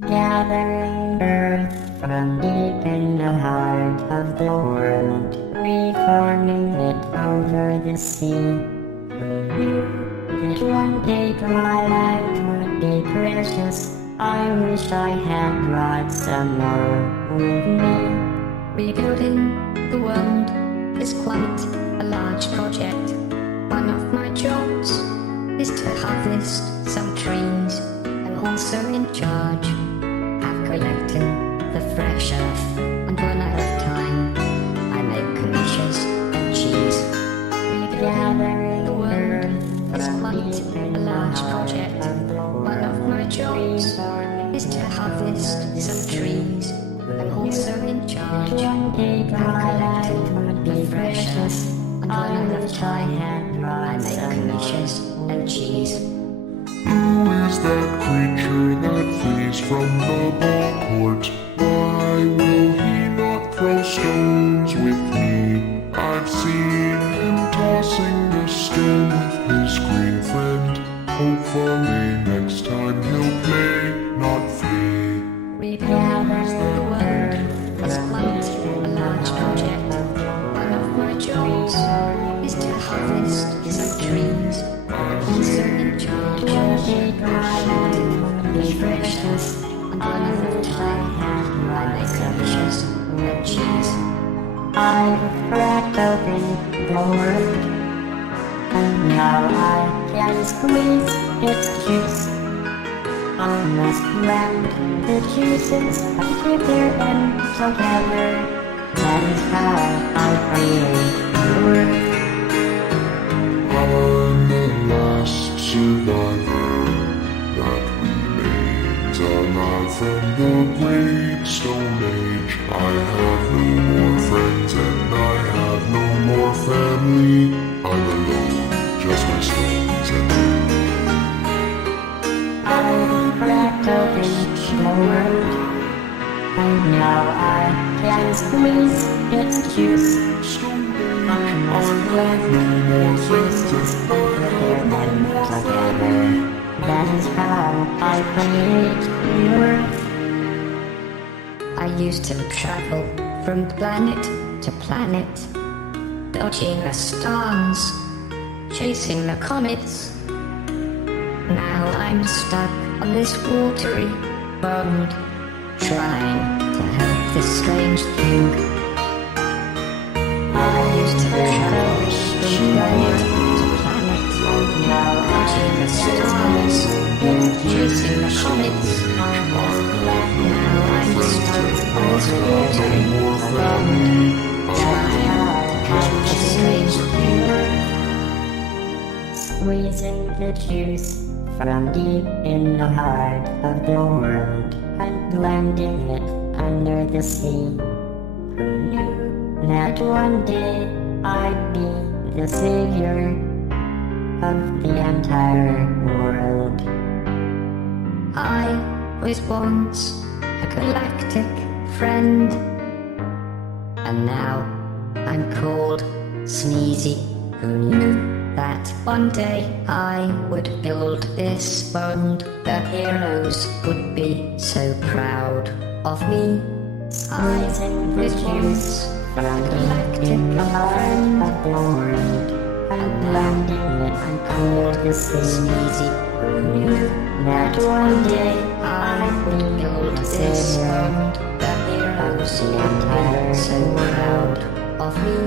Gathering earth from deep in the heart of the world, reforming it over the sea. Who knew that one day dry life would be precious? I wish I had brought some more with me. Rebuilding the world is quite a large project. One of my jobs is to harvest some trees. I'm also in charge of collecting the fresh earth, and when I have time, I make commissions and cheese. Rebuilding the world is quite a large project. One of my jobs is to harvest some trees. I'm also in charge of collecting the fresh earth, and when I have time, I make commissions and cheese. Who is that creature that flees from the ball court? Why will he not throw stones with me? I've seen him tossing the stone with his green friend. Hopefully next time he'll play, not flee. Rebuilding the world is quite a large project. One of my jobs is to harvest some trees. I'm also in charge of collecting the fresh earth, and when I have time, I make commissions and cheese. I've cracked open the world, and now I can squeeze its juice. I must blend the juices and prepare them together. That is how I create the world. I'm the last survivor that remains alive from the great Stone Age. I have no more friends and I have no more family. I'm alone, just my stones and you. I've cracked open the world, and now I can squeeze its juice. I must blend the juices and prepare them together. That is how I create the world. I used to travel from planet to planet, dodging the stars, chasing the comets. Now I'm stuck on this watery world, trying to help this strange thing. I used to travel from planet to planet, dodging the stars, chasing the comets. Now I'm stuck on this watery world, trying to help this strange thing. Squeezing the juice from deep in the heart of the world and blending it under the sea. Who knew that one day I'd be the savior of the entire world? I was once a galactic friend, and now I'm called Sneezy. Who knew that one day I would build this world? The heroes would be so proud of me. Squeezing the juice from deep in the heart of the world and blending it and called the Sneezy. Who knew that one day I would build this world? The heroes would be so proud of me.